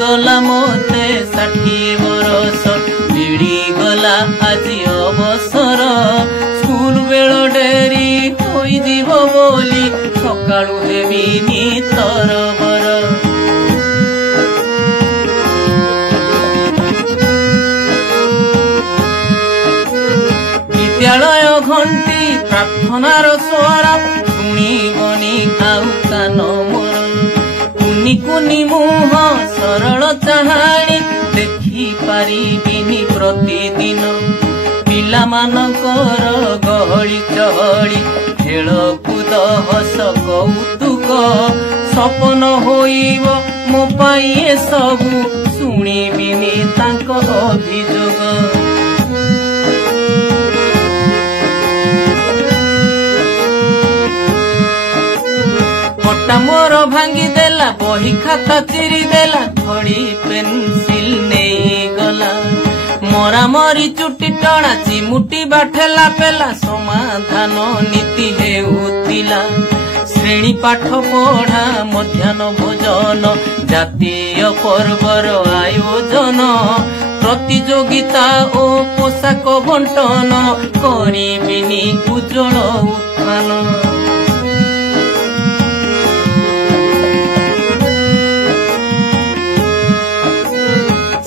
गला मोते 60 बरस बीड़ी गला आज अवसर स्कूल बेल डेरी होई जीव बोली सकाळु हेबिनी तरबर विद्यालय घंटी प्रार्थनार स्वर शुणिबनी आउ कान मोर कुनी कुनी मुह सरल चाहाणी देखी पारिबिनी प्रतिदिन पिला मानकर गहली चहली खेल कूद हस कौतुक सपन होइब मो पाई ए सबु शुणिबिनी तांको अभियोग मोर भांगी देला बही खाता चिरी देला घड़ी पेंसिल नहीं गला मोरा मरी चुटी टणा चिमुटी बाठेला पेला समाधान नीति हेउतिला श्रेणी पाठ पढ़ा मध्याह्न भोजन जातीय पर्वर आयोजन प्रतियोगिता ओ पोशाक बंटन करिबिनी उज्जवल उत्थान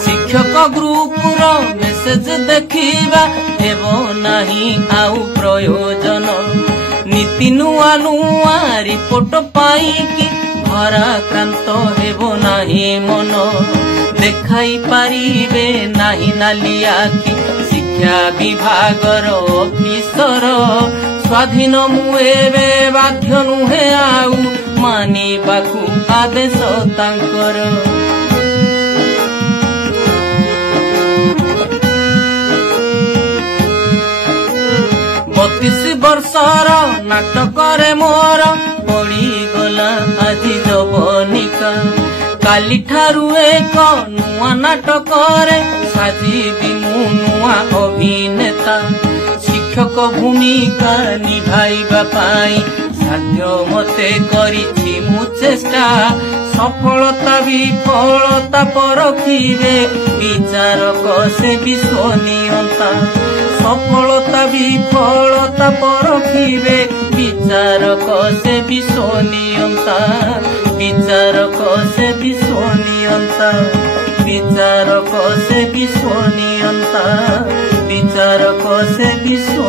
शिक्षक ग्रुप रो मेसेज देखिबा हेबो नाही आउ प्रयोजन नीति नुआ नुआ रिपोर्ट पाई कि भराक्रांत हेबो नाही मन देखाई पारिबे नाही नालिया कि शिक्षा विभागर ऑफिसर स्वाधीन मुएबे बाध्य नुहे आउ मानिबाकु आदेश तांकर 32 वर्षर नाटक मोर पड़ी गला आज जवनिका काली ठारू एक नुआ नाटक साजिबी मु नुआ अभिनेता शिक्षक भूमिका निभाइबा पाई साध्य मते करिछि मु चेष्टा सफलता विफलता परखिबे विचारक से विश्वनियंता सफलता विफलता परखिबे विचारक से विश्वनियंता विचारक से विश्वनियंता विचारक से विश्वनियंता विचारक से विश्व